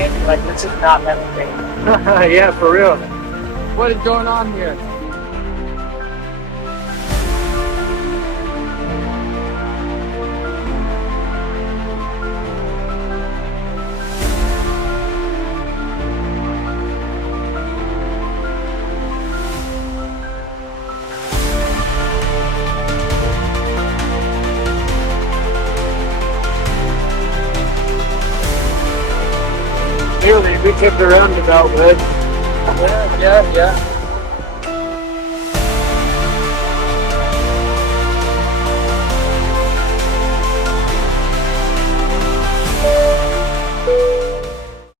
in, you're like, this is not meant to be. Yeah, for real. What is going on here? Nearly, we kept the roundabout good. Yeah.